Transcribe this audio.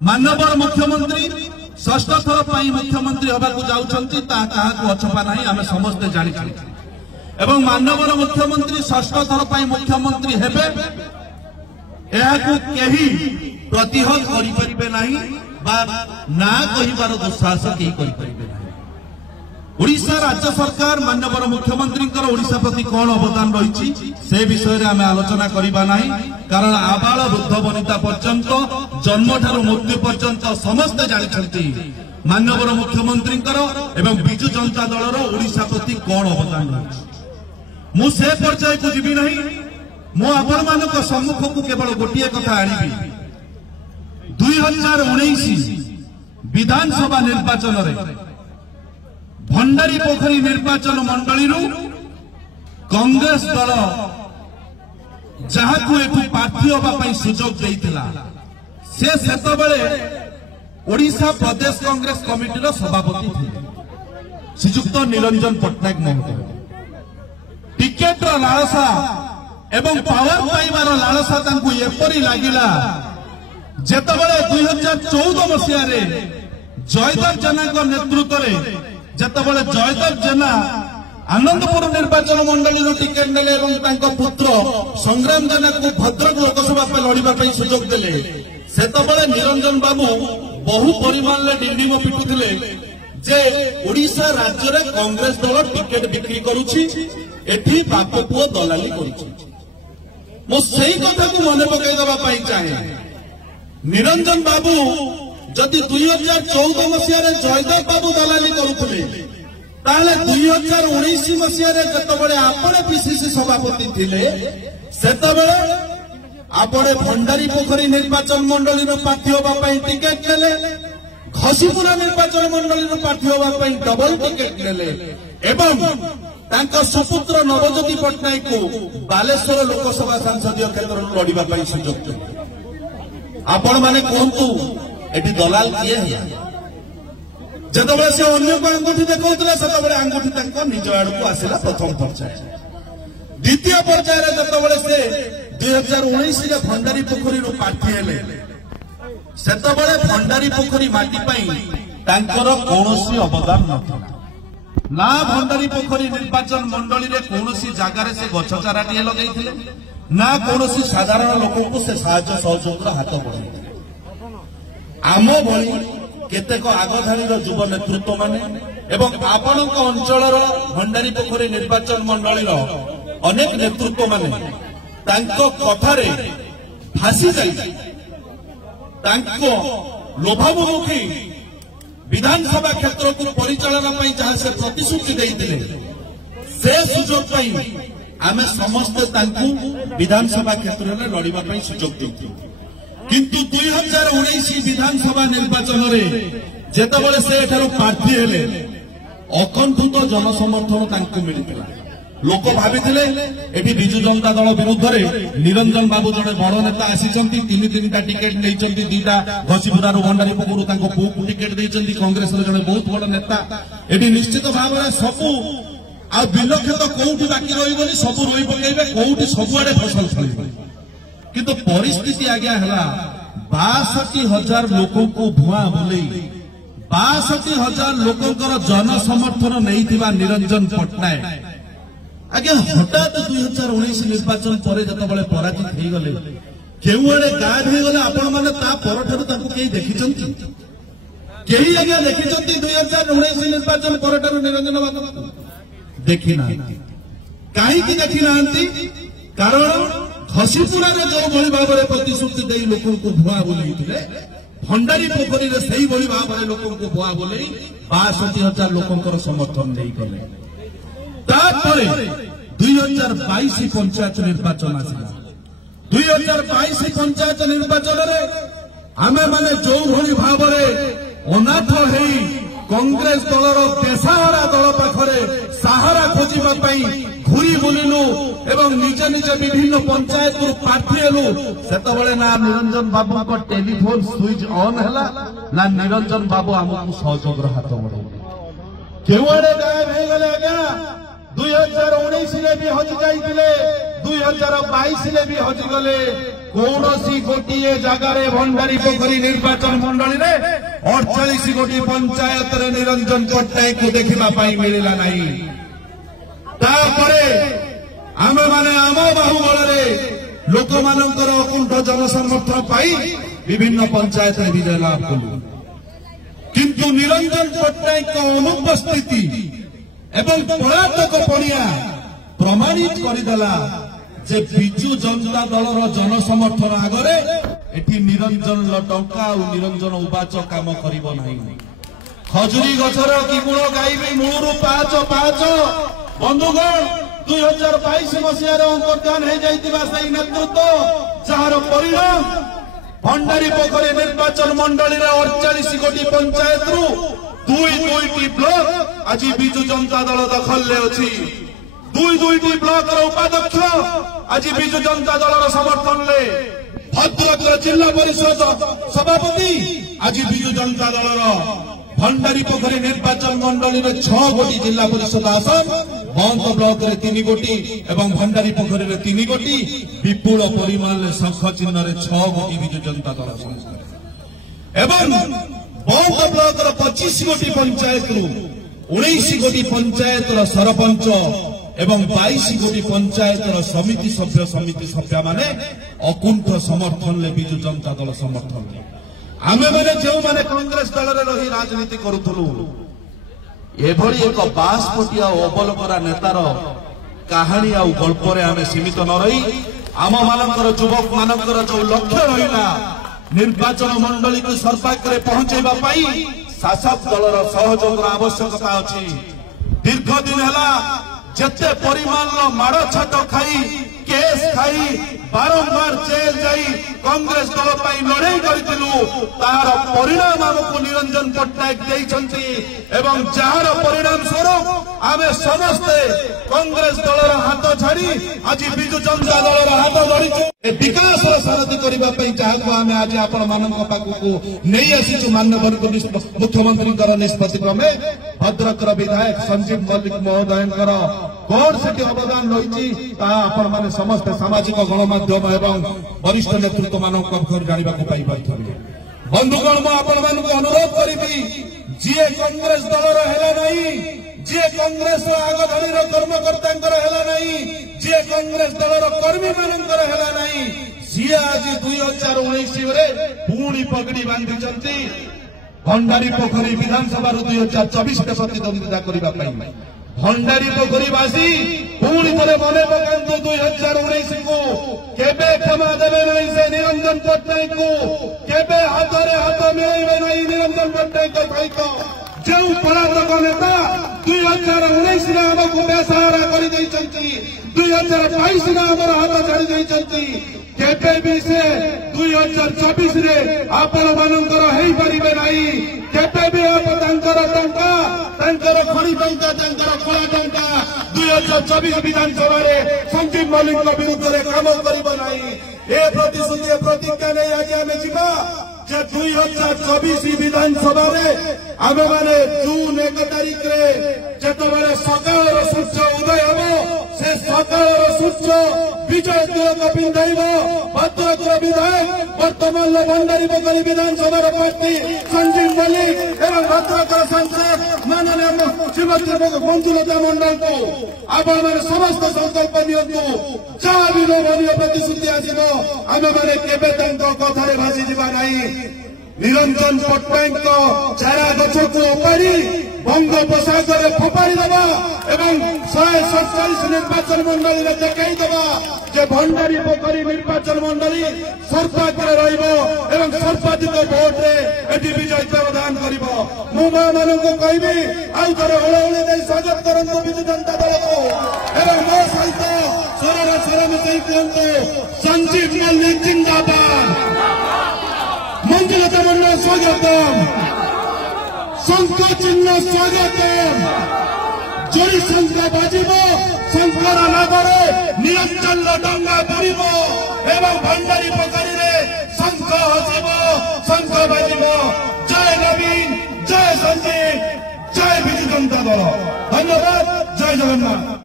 मानवर मुख्यमंत्री षष्ठ थर पर मुख्यमंत्री हवाक जाऊँगी अछपा ना आम समस्ते जानी एवं मानवर मुख्यमंत्री षष्ठ थर पर मुख्यमंत्री हेबे कहीं प्रतिहत करें ना कहिबार दुस्साहस कहीं करें। ओडिशा राज्य सरकार मानवर मुख्यमंत्री ओडिशा प्रति कौन अवदान रही से विषय में आम आलोचना करबा नहीं, कारण आबाल वृद्ध वनिता पर्यंत जन्म ठारू मृत्यु पर्यंत समस्ते जानते मानवर मुख्यमंत्री एवं बिजु जनता दल ओडिशा प्रति कौन अवदान रही। मु से पर्याय को जीवी नहीं, मु आपण मान सम्मुख को केवल गोटे कथा आनी 2019 विधानसभा निर्वाचन में भंडारी पोखरी निर्वाचन मंडली कांग्रेस दल जहां प्रार्थी होगा सुजोग देता से सेतबेले ओडिशा प्रदेश कांग्रेस कमिटीर सभापति थे श्रीजुक्त निरंजन पट्टनायक महोदय। टिकेट लालसा एवं पावर पाइबार लालसा एपरी लगिला जेतबेले 2014 मसीह जयदेव जेना नेतृत्व में जेतबेले जयदेव जेना आनंदपुर निर्वाचन मंडली टिकेट नेले पुत्र संग्राम जेना को भद्रक लोकसभा पे लड़ाई सुजोग देले सेतबेले निरंजन बाबू बहु परिमाण में डिंडिंग पिटुले जे ओडिशा राज्य में कांग्रेस दल टिकेट बिक्री करुछि एठी बाप पुओ दलाली करुछि। मो सही कथा को मन पकई देबा चाहे निरंजन बाबू जदि 2014 मसीह जयदेव बाबू दलाली करुले 2019 मसीह जिते आपणे पीसीसी सभापति थिले सेतबेले आपणे भंडारी पोखरी निर्वाचन मंडली प्रार्थी होगा टिकेट नेले, घसीपुरा निर्वाचन मंडली प्रार्थी होगा डबल टिकेट नेले एवं सुपुत्र नवज्योति पट्टनायक को बालेश्वर लोकसभा संसदीय क्षेत्र लड़ाई सुजोग देले। आपण माने कहतु एटी दलाल किए जिते से अन्य को अंगूठी देखा से अंगूठी निज आड़ को आसला प्रथम पर्याय। द्वितीय पर्याय जिते से 2019 भंडारी पोखरी प्रार्थी हेले सेतबेले भंडारी पोखरी माटी कौन अवदान ना भंडारी पोखरी निर्वाचन मंडली रे कौन जगार से गछ चाराटी लगे ना कौन साधारण लोक को से साहाय्य सहयोग हाथ बढ़ाई। आम भली केतेक आगधाड़ी युव नेतृत्व माने एवं आपण अंचल भंडारी पोखरी निर्वाचन मंडली अनेक नेतृत्व माने कथारे फासी जाई लोभामुखी विधानसभा क्षेत्र को परिचालना जहां से प्रतिश्रुति देते से सुजोग आम समस्ते विधानसभा क्षेत्र में लड़ाई सुजोग देती किंतु 2019 विधानसभा निर्वाचन में जेतबेले से प्रार्थी हेले अकंठित जनसमर्थन मिलता लोक भाई बिजु जनता दल विरुद्ध में निरंजन बाबू जड़े बड़ नेता आसी तीन टा टिकेट नहीं दीटा घसीपुर भंडारी पोखर पुओ टिकेट देती कांग्रेस जड़े बहुत बड़ नेता ये निश्चित भाव में सबू आ बिल क्षेत्र कौटी बाकी रही सबू रही पकड़े कौटी सबुआड़े फसल फल किंतु परिस्थिति आज्ञा है 62,000 लोकों को भुआ बुले 62,000 लोकों जनसमर्थन नहीं निरंजन पट्टनायक आज्ञा हठात 2019 निर्वाचन पर जिते पराजित हो गले केउआड़े गायब हो गले आपण मैंने कहीं देखी कहीं आज्ञा देखी 2019 निर्वाचन पर निरंजन बाबू देखी ना कहीं देखी ना कारण घसीपुरा जो भाई भाव में प्रतिश्रुति दे लोक को भुआ बुले भंडारी पोखरी से भाव में लोक को भुआ बुले 62,000 लोक समर्थन नहीं गले। 2022 पंचायत निर्वाचन आसला 2022 पंचायत निर्वाचन आम मैंने जो भाव में अनाथ हो कांग्रेस दलर पेशाहारा दल पाखरे सहारा खोजापी घूरी बुलू एवं निज निज विभिन्न पंचायत प्रार्थी हेलु सेतबेले ना निरंजन बाबू को टेलीफोन स्विच ऑन है ना निरंजन बाबू आमको सहयोग हाथ बढ़े केउआड़े गायब हो गले आज्ञा 2019 भी हजि जाइए 2022 भी हजिगले कौनसी गोटे जगार भंडारी पोखरी निर्वाचन मंडली रे 48 गोटी पंचायत रे निरंजन पट्टनायक को देखा मिलला नहीं। आमे माने आम बाहुबल लोक मानकर अकुंठ जनसमर्थन पाई विभिन्न पंचायत रे विजय लाभ कलु, किंतु निरंजन पट्टनायक अनुपस्थिति एवं पलातक पड़िया प्रमाणित करदेला जे विजु जनता दलर जनसमर्थन आगरे एटी निरंजन टंका और निरंजन उबाच काम करिब नाही। खजुरी गछर कि गुण गाइबे मूलरू पाँच पाँच बंधुगण 2022 मसीहार अंतर्धान हो जाइतिबा सही नेतृत्व जार परिणाम भंडारी पोखरी निर्वाचन मंडली 48 गोटी पंचायत रु दुईटी ब्लॉक आज विजु जनता दल दखल ले अछि। दुईटी ब्लॉक उपाध्यक्ष आज विजु जनता दल समर्थन ले, भद्रक जिला परिषद सभापति आज विजु जनता दल भंडारी पोखरी निर्वाचन मंडली 6 गोटी जिला परिषद आसन, बंद ब्लॉक रे 3 गोटी एवं भंडारी पोखरी रे 3 गोटी, विपुल परिमाण शंख चिन्ह 6 गोटी विजु जनता दल एवं बंद ब्लॉक 25 गोटी पंचायत रु 19 गोटी पंचायत सरपंच एवं 22 गोटी पंचायत समिति सभ्य माने अकुंठ समर्थन ले विजु जनता दल समर्थन ले। आमे माने जो माने कांग्रेस दल रे रही राजनीति करूथलु एभली एक बासपटिया अबलकरा नेतार कहानी आ गल्प रे आमे सीमित न रही आम मानकर युवक मानकर जो लक्ष्य रहिला निर्वाचन मंडली को सर्वाग्रे पहुंचेबा पाई शासक दलर सहयोग आवश्यकता अछि। दीर्घ दिन है जेते परिमाण माड़ छाट खाई केस खाई बारंबार जेल जाई कांग्रेस दल लड़ाई करूँ तार परिणाम आमको निरंजन पट्टनायक देइछंती एवं जार परिणाम स्वरूप आमे समस्ते कांग्रेस दलर हाथ छाड़ी आज विजु जनता दलर हाथ धरिछु। विकास सारथी करने जहाँ आम आज आपण मान पाखक नहीं आसी माननीय मुख्यमंत्री निष्पत्ति क्रमे भद्रक विधायक संजीव मल्लिक महोदय कौन से अवदान रही आपण समस्त सामाजिक गणमाध्यम एवं वरिष्ठ नेतृत्व मान जानवाक बंधुगण मुझे अनुरोध करी जी कांग्रेस दलर है नहीं, जी कांग्रेस आगधनी कर्मकर्ता नहीं, जी कांग्रेस दलर कर्मी मानकर है नहीं, सी आज 2019 पुणी पगड़ी बांधी भंडारी पोखरी विधानसभा 2024 प्रतिद्वंदिता करने भंडारी पोखरीवासी पुणी थे मन पकातु 2019 को केबे क्षमा देवे नहीं से निरंजन पट्टनायक को केबे हाथ मिलैबे नहीं निरंजन पट्टनायक सहित जो पलातक नेता 2019 आमको बेसहारा कर 2022 आमर हाथ छाड़ी केबे भी से 2024 रे आपण मानकर हेई परिबे नहीं, केबे भी टंका खड़ी टंका खोला टंका 2024 विधानसभा संजीव मल्लिक विरुद्ध में काम कर प्रतिश्रुति प्रतिज्ञा नहीं आज आम जा 2024 विधानसभा आम मैंने जून 1 तारिख जिते सकाल सूर्य उदय हम से सकाल सूर्य विजय तिलक पिंधाइब भद्रक विधायक वर्तमान भंडारी पोखरी विधानसभा प्रार्थी संजीव मल्लिक एवं भद्रक सांसद माननीय श्रीमती मंजुलता मंडल को आप समस्त संकल्प नियंतु जहाँ भी प्रतिश्रुति आसब आम मैंने केबे कथार भासी जा निरंजन पट्टनायक चारा गछ को उपाड़ी बंगोपसागर फोपाड़ी देवा एवं 147 निर्वाचन मंडली में देखा भंडारी पोखरी निर्वाचन मंडली सर्वाग्रे रही सर्वाधिक भोट रे विजय प्रदान कर कहबी आउ थे ओलाओली स्वागत करूँ विजु जनता दल को एवं मो सहित स्वर मिसाई कहतु संजीव मल्लिक जिंदाबाद, मंजुलता मंडल स्वागतम, शंख चिन्ह स्वागतम, जोड़ी शंख बाजिब शंकर नागरे निरंजन डंगा पड़ब एवं भंडारी पोखरी शंख हसिब शंख बाजिब। जय नवीन, जय संजीव, जय विजु जनता दल। धन्यवाद। जय जगन्नाथ।